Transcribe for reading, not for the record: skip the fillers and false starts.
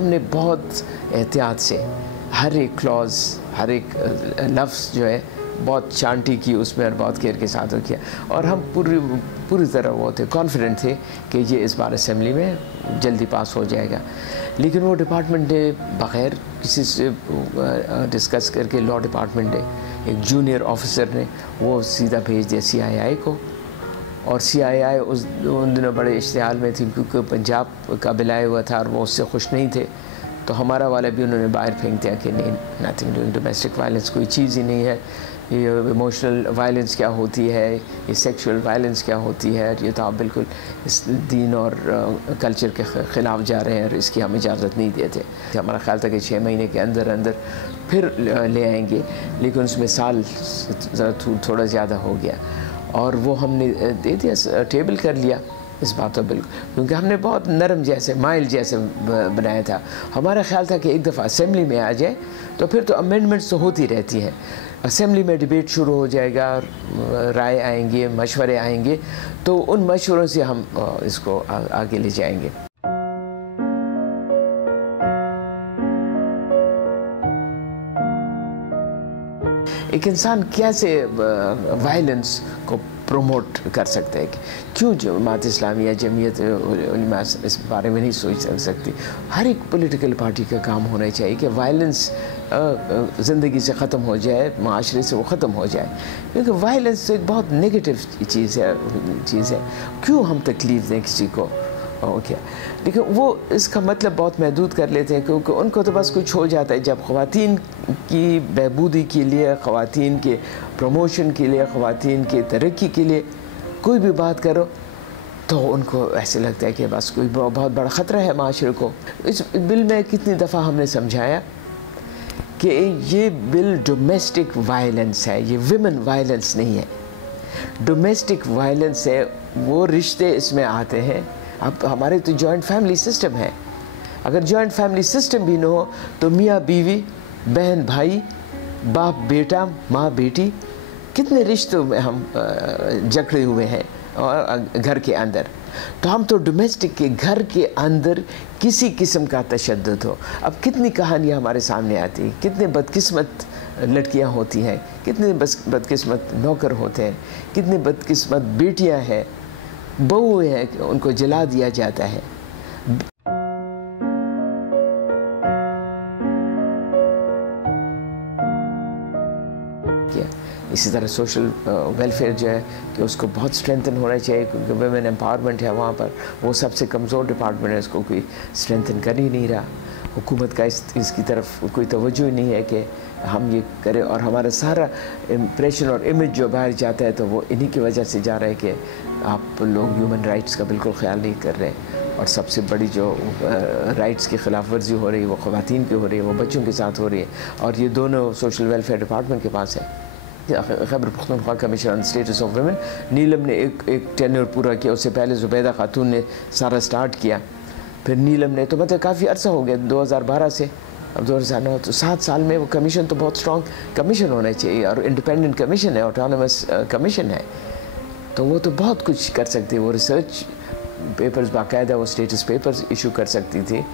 हमने बहुत एहतियात से हर एक क्लॉज, हर एक लफ्ज़ जो है बहुत शांति की उसमें और बहुत केयर के साथ किया, और हम पूरी तरह वो थे, कॉन्फिडेंट थे कि ये इस बार असेंबली में जल्दी पास हो जाएगा। लेकिन वो डिपार्टमेंट ने बग़ैर किसी से डिस्कस करके, लॉ डिपार्टमेंट ने एक जूनियर ऑफिसर ने वो सीधा भेज दिया CII को, और CII उन दिनों बड़े इश्तिहाल में थी क्योंकि पंजाब का बिलाया हुआ था और वो उससे खुश नहीं थे। तो हमारा वाला भी उन्होंने बाहर फेंक दिया कि नहीं, नथिंग डूइंग, डोमेस्टिक वायलेंस कोई चीज़ ही नहीं है, ये इमोशनल वायलेंस क्या होती है, ये सेक्सुअल वायलेंस क्या होती है, ये तो आप बिल्कुल इस दीन और कल्चर के ख़िलाफ़ जा रहे हैं और इसकी हम इजाज़त नहीं देते। हमारा ख्याल था कि 6 महीने के अंदर अंदर फिर ले आएंगे, लेकिन उसमें साल थोड़ा ज़्यादा हो गया और वो हमने दे दिया, टेबल कर लिया इस बात पर बिल्कुल, क्योंकि हमने बहुत नरम जैसे, माइल जैसे बनाया था। हमारा ख्याल था कि एक दफ़ा असेंबली में आ जाए तो फिर तो अमेंडमेंट्स तो होती रहती हैं, असेंबली में डिबेट शुरू हो जाएगा, राय आएंगे, मशवरे आएंगे, तो उन मशवरों से हम इसको आगे ले जाएंगे। एक इंसान कैसे वायलेंस को प्रमोट कर सकते हैं, क्यों जमात इस्लामी या जमीयत उलमा इस बारे में नहीं सोच सकती। हर एक पॉलिटिकल पार्टी का काम होना चाहिए कि वायलेंस ज़िंदगी से ख़त्म हो जाए, माशरे से वो ख़त्म हो जाए, क्योंकि वायलेंस तो एक बहुत नेगेटिव चीज़ है। क्यों हम तकलीफ़ दें किसी को, ओके, लेकिन वो इसका मतलब बहुत महदूद कर लेते हैं, क्योंकि उनको तो बस कुछ हो जाता है। जब ख़वातीन की बहबूदी के लिए, ख़वातीन के प्रमोशन के लिए, ख़वातीन की तरक्की के लिए कोई भी बात करो तो उनको ऐसे लगता है कि बस कोई बहुत बड़ा ख़तरा है माशरे को। इस बिल में कितनी दफ़ा हमने समझाया कि ये बिल डोमेस्टिक वायलेंस है, ये विमेन वायलेंस नहीं है। डोमेस्टिक वायलेंस है वो रिश्ते इसमें आते हैं। अब हमारे तो जॉइंट फैमिली सिस्टम है, अगर जॉइंट फैमिली सिस्टम भी न हो तो मियाँ बीवी, बहन भाई, बाप बेटा, माँ बेटी, कितने रिश्तों में हम जकड़े हुए हैं और घर के अंदर। तो हम तो डोमेस्टिक के घर के अंदर किसी किस्म का तशद्दुद हो। अब कितनी कहानियाँ हमारे सामने आती हैं, कितने बदकिस्मत लड़कियाँ होती हैं, कितने बदकिस्मत नौकर होते हैं, कितने बदकिस्मत बेटियाँ हैं, बहू हैं, उनको जला दिया जाता है। इसी तरह सोशल वेलफेयर जो है कि उसको बहुत स्ट्रेंथन होना चाहिए, क्योंकि वुमेन एम्पावरमेंट है वहाँ पर, वो सबसे कमज़ोर डिपार्टमेंट है, इसको कोई स्ट्रेंथन कर ही नहीं रहा। हुकूमत का इसकी तरफ कोई तवज्जो ही नहीं है कि हम ये करें, और हमारा सारा इम्प्रेशन और इमेज जो बाहर जाता है तो वो इन्हीं की वजह से जा रहा है कि आप लोग ह्यूमन राइट्स का बिल्कुल ख्याल नहीं कर रहे। और सबसे बड़ी जो राइट्स की खिलाफ वर्जी हो रही है वो ख़वातीन की हो रही है, वो बच्चों के साथ हो रही है, और ये दोनों सोशल वेलफेयर डिपार्टमेंट के पास है। Khyber Pakhtunkhwa commission on status of women, Neelam ने एक टेन्योर पूरा किया, उससे पहले ज़ुबैदा खातून ने सारा स्टार्ट किया, फिर नीलम ने, तो मतलब काफ़ी अरसा हो गया 2012 से अब 2009, तो 7 साल में वो कमीशन तो बहुत स्ट्रॉन्ग कमीशन होना चाहिए, और इंडिपेंडेंट कमीशन है, ऑटोनमस कमीशन है, तो वो तो बहुत कुछ कर सकती है। वो रिसर्च पेपर्स बाकायदा वो स्टेटस पेपर्स इशू कर सकती थी।